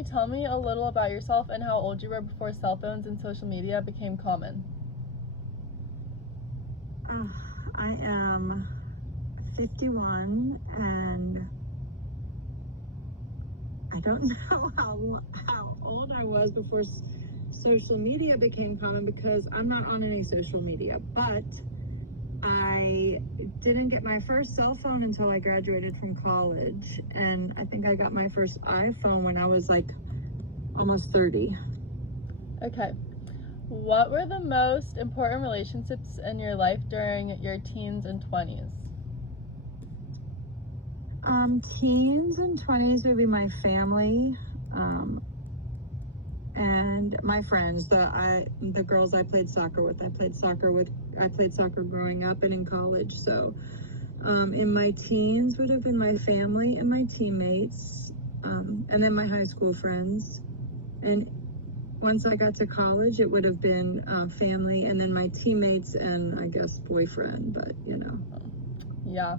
you tell me a little about yourself and how old you were before cell phones and social media became common? I am 51 and I don't know how old I was before social media became common because I'm not on any social media, but I didn't get my first cell phone until I graduated from college, and I think I got my first iPhone when I was like almost 30. Okay. What were the most important relationships in your life during your teens and 20s? Teens and 20s would be my family, and my friends, the girls I played soccer with. I played soccer growing up and in college. So, in my teens would have been my family and my teammates, and then my high school friends. And once I got to college, it would have been family, and then my teammates and I guess boyfriend. But Yeah.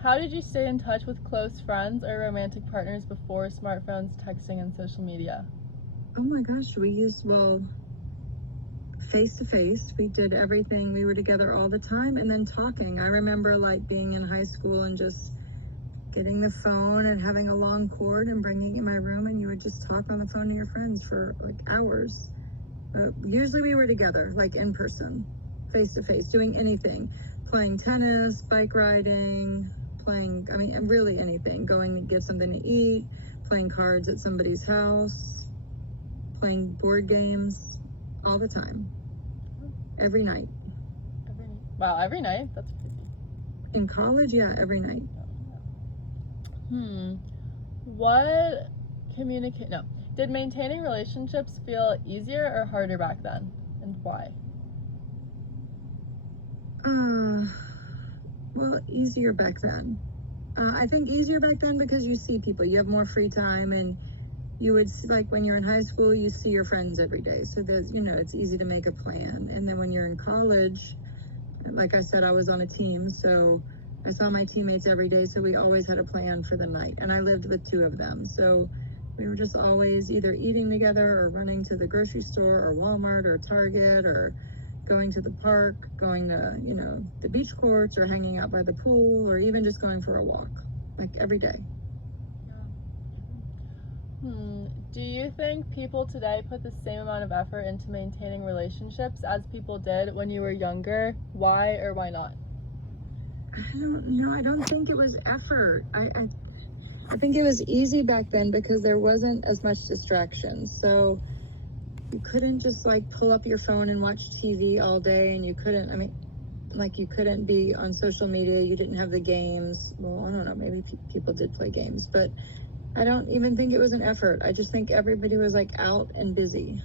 How did you stay in touch with close friends or romantic partners before smartphones, texting, and social media? Oh my gosh, we used, face to face. We did everything. We were together all the time, and then talking. I remember like being in high school and just getting the phone and having a long cord and bringing it in my room, and you would just talk on the phone to your friends for like hours. Usually we were together, like in person, face to face, doing anything, playing tennis, bike riding, really anything, going to get something to eat, playing cards at somebody's house, playing board games, all the time, every night. Wow, every night? That's crazy. In college, yeah, every night. Did maintaining relationships feel easier or harder back then, and why? Well, easier back then. I think easier back then because you see people, you have more free time, and you would see, like when you're in high school, you see your friends every day. So there's, it's easy to make a plan. And then when you're in college, like I said, I was on a team, so I saw my teammates every day. So we always had a plan for the night, and I lived with two of them. So we were just always either eating together or running to the grocery store or Walmart or Target or going to the park, going to, the beach courts or hanging out by the pool or even just going for a walk, like every day. Do you think people today put the same amount of effort into maintaining relationships as people did when you were younger? Why or why not? I don't know. I don't think it was effort. I think it was easy back then because there wasn't as much distraction. So you couldn't just like pull up your phone and watch TV all day, and you couldn't be on social media. You didn't have the games. Well, I don't know, maybe people did play games, but I don't even think it was an effort. I just think everybody was like out and busy.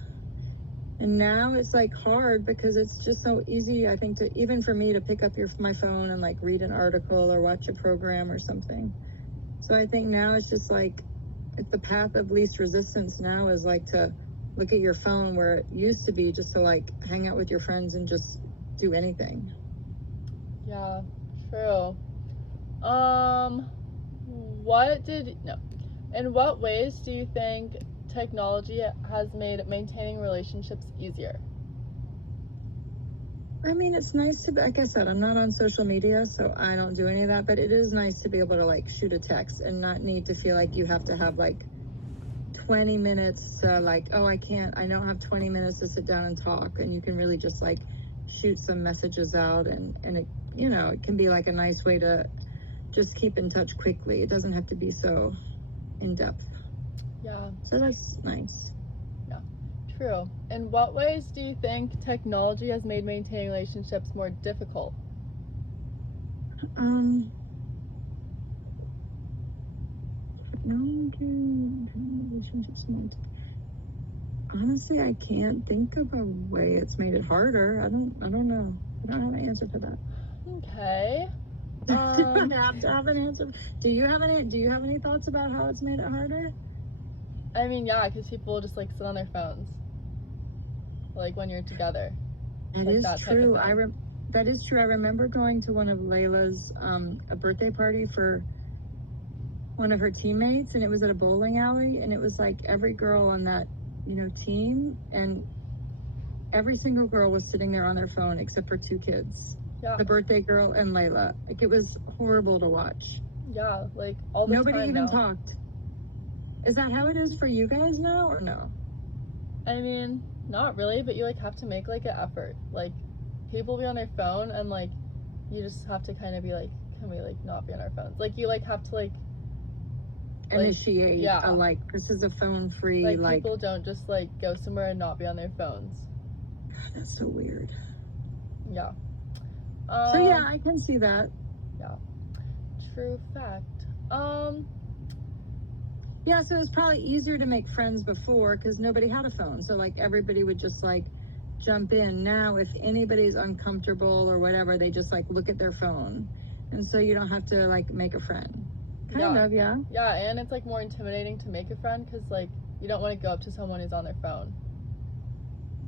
And now it's like hard because it's just so easy, I think, even for me to pick up my phone and like read an article or watch a program or something. So I think now it's just like the path of least resistance now is like to look at your phone, where it used to be just to like hang out with your friends and just do anything. Yeah, true. In what ways do you think technology has made maintaining relationships easier? I mean, it's nice to, like I said, I'm not on social media, so I don't do any of that, but it is nice to be able to like shoot a text and not need to feel like you have to have like 20 minutes to like, oh, I don't have 20 minutes to sit down and talk. And you can really just like shoot some messages out, and it, it can be like a nice way to just keep in touch quickly. It doesn't have to be so in depth. Yeah. So that's nice. Yeah, true. In what ways do you think technology has made maintaining relationships more difficult? Honestly, I can't think of a way it's made it harder. I don't know. I don't have an answer for that. Okay. I have to have an answer. Do you have any thoughts about how it's made it harder? I mean, yeah, because people just like sit on their phones, like when you're together. That is true. That is true. I remember going to one of Layla's a birthday party for one of her teammates, and it was at a bowling alley, and it was like every girl on that, team, and every single girl was sitting there on their phone except for 2 kids. Yeah. The birthday girl and Layla. Like, it was horrible to watch. Yeah, like all the Nobody time even now. talked. Is that how it is for you guys now, or no? I mean, not really, but you like have to make like an effort. Like, people be on their phone, and like you just have to kind of be like, can we like not be on our phones? Like, you like have to like initiate yeah. a like, this is a phone free, like people don't just like go somewhere and not be on their phones. God, that's so weird. Yeah. So yeah, I can see that. Yeah. True fact. Yeah, so it was probably easier to make friends before because nobody had a phone. So like everybody would just like jump in. Now, if anybody's uncomfortable or whatever, they just like look at their phone. And so you don't have to like make a friend. Kind of, yeah. Yeah, and it's like more intimidating to make a friend because like you don't want to go up to someone who's on their phone.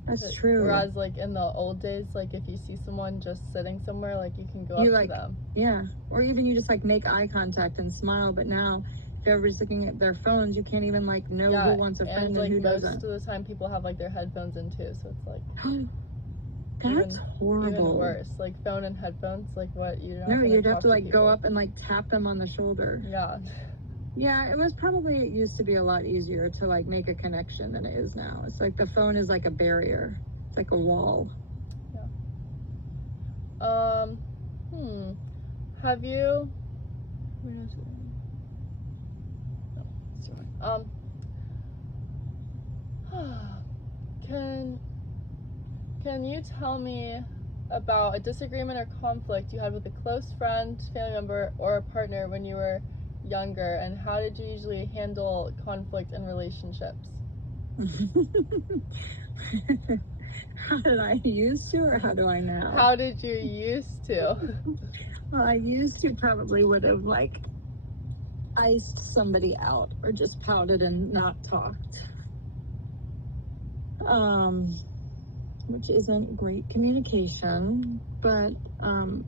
That's true. Whereas like in the old days, like if you see someone just sitting somewhere, like you can go up to them. Yeah, or even you just like make eye contact and smile. But now, if everybody's looking at their phones, you can't even like know who wants a friend and who doesn't. Most of the time, people have like their headphones in too, so it's like that's horrible. Even worse, like phone and headphones. Like what you'd have to like go up and like tap them on the shoulder. Yeah. Yeah, it used to be a lot easier to like make a connection than it is now. It's like the phone is like a barrier. It's like a wall. Yeah. Have you can you tell me about a disagreement or conflict you had with a close friend, family member, or a partner when you were younger, and how did you usually handle conflict in relationships? How did I used to, or how do I now? How did you used to? Well, I used to probably would have like iced somebody out or just pouted and not talked. Which isn't great communication, but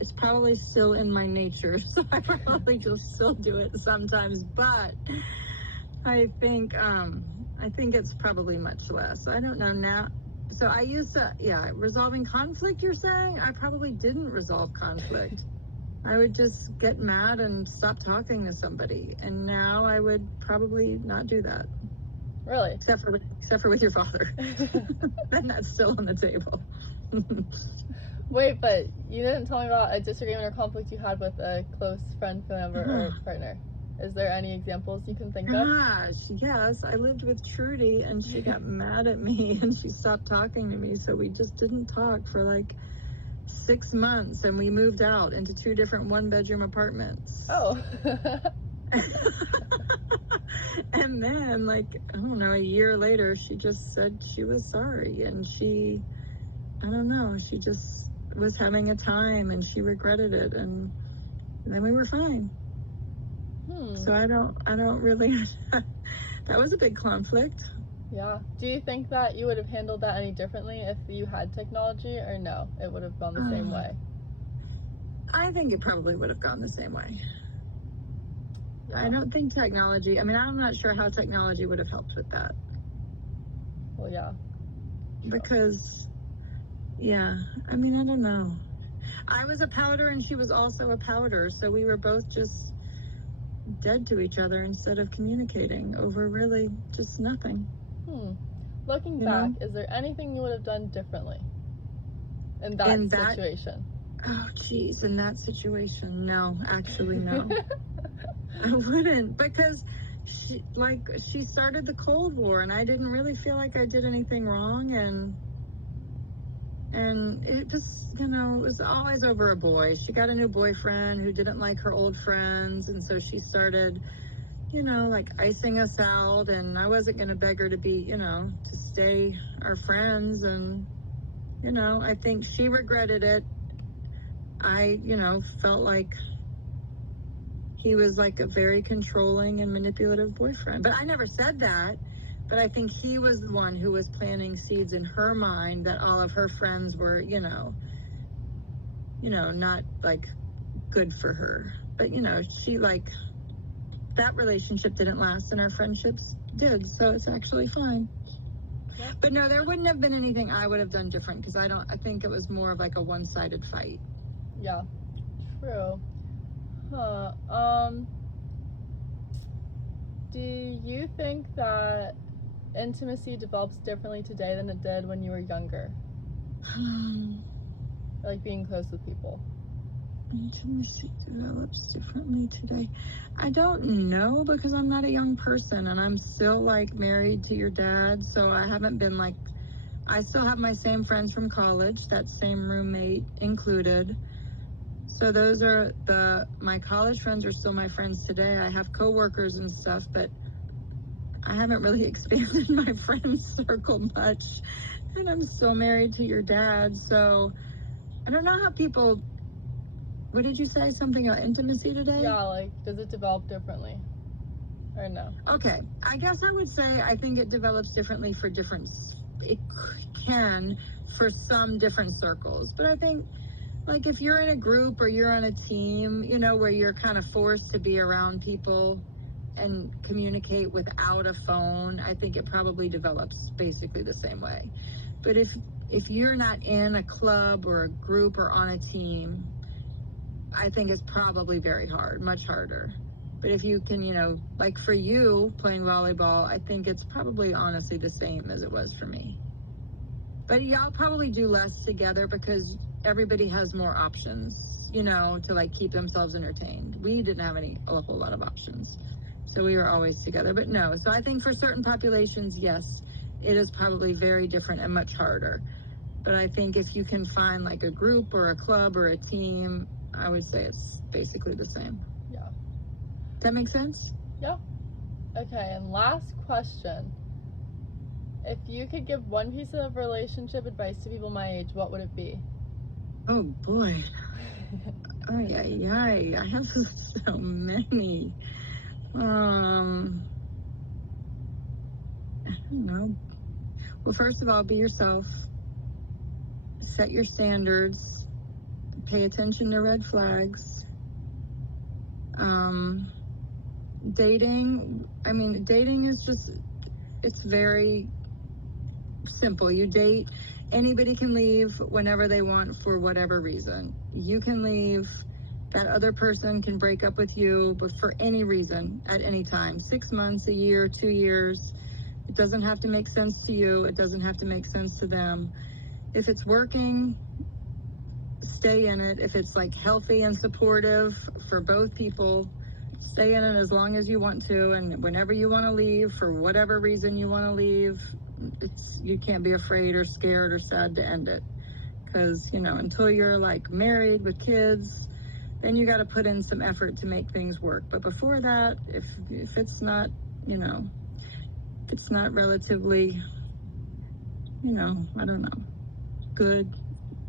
it's probably still in my nature, so I probably just still do it sometimes. But I think it's probably much less. I don't know now. So I used to, resolving conflict. You're saying I probably didn't resolve conflict. I would just get mad and stop talking to somebody, and now I would probably not do that. Really? Except for with your father. And that's still on the table. Wait, but you didn't tell me about a disagreement or conflict you had with a close friend, family member, or partner. Is there any examples you can think of? Gosh, yes. I lived with Trudy, and she got mad at me, and she stopped talking to me, so we just didn't talk for like 6 months, and we moved out into 2 different 1-bedroom apartments. Oh. And then, like, I don't know, a year later, she just said she was sorry, and she just was having a time, and she regretted it, and then we were fine. So I don't really, that was a big conflict. Yeah. Do you think that you would have handled that any differently if you had technology, or no, it would have gone the same way? I think it probably would have gone the same way. Yeah. I don't think technology, I'm not sure how technology would have helped with that. Well, yeah. Because, I don't know. I was a pouter and she was also a pouter, so we were both just dead to each other instead of communicating over really just nothing. Looking back, is there anything you would have done differently in that situation? Oh, geez, in that situation, no, actually, no. I wouldn't, because she started the Cold War, and I didn't really feel like I did anything wrong, and it just, it was always over a boy. She got a new boyfriend who didn't like her old friends, and so she started, like icing us out, and I wasn't going to beg her to be, to stay our friends, and, I think she regretted it. I, felt like he was like a very controlling and manipulative boyfriend. But I never said that. But I think he was the one who was planting seeds in her mind that all of her friends were, not like good for her. But, she like that relationship didn't last and our friendships did, so it's actually fine. Yep. But no, there wouldn't have been anything I would have done different, because I think it was more of like a one-sided fight. Yeah, true. Huh. Do you think that intimacy develops differently today than it did when you were younger? Like being close with people. Intimacy develops differently today. I don't know, because I'm not a young person and I'm still like married to your dad, so I haven't been like, I still have my same friends from college, that same roommate included. So those are my college friends are still my friends today. I have coworkers and stuff, but I haven't really expanded my friend circle much. And I'm still married to your dad, so I don't know how people, what did you say? Something about intimacy today? Yeah, like, does it develop differently? Or no? Okay, I guess I would say I think it develops differently for different, it can for some different circles. But I think, like, if you're in a group or you're on a team, you know, where you're kind of forced to be around people and communicate without a phone, I think it probably develops basically the same way. But if you're not in a club or a group or on a team, I think it's probably very hard, much harder. But if you can, you know, like for you playing volleyball, I think it's probably honestly the same as it was for me. But y'all probably do less together because everybody has more options, you know, to like keep themselves entertained. We didn't have a whole lot of options. So we were always together, but no. So I think for certain populations, yes, it is probably very different and much harder. But I think if you can find like a group or a club or a team, I would say it's basically the same. Yeah. Does that make sense? Yeah. Okay, and last question. If you could give one piece of relationship advice to people my age, what would it be? Oh boy. I have so many. I don't know. Well, first of all, be yourself. Set your standards. Pay attention to red flags. Dating is just, it's very simple. You date, anybody can leave whenever they want for whatever reason. You can leave, that other person can break up with you, but for any reason at any time. 6 months, a year, 2 years. It doesn't have to make sense to you. It doesn't have to make sense to them. If it's working, stay in it. If it's like healthy and supportive for both people, stay in it as long as you want to, and whenever you want to leave, for whatever reason you want to leave, you can't be afraid or scared or sad to end it. Because, you know, until you're like married with kids, then you got to put in some effort to make things work. But before that, if it's not, you know, if it's not relatively, you know, I don't know, good,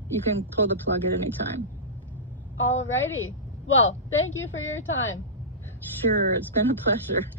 you can pull the plug at any time. Alrighty. Well, thank you for your time. Sure, it's been a pleasure.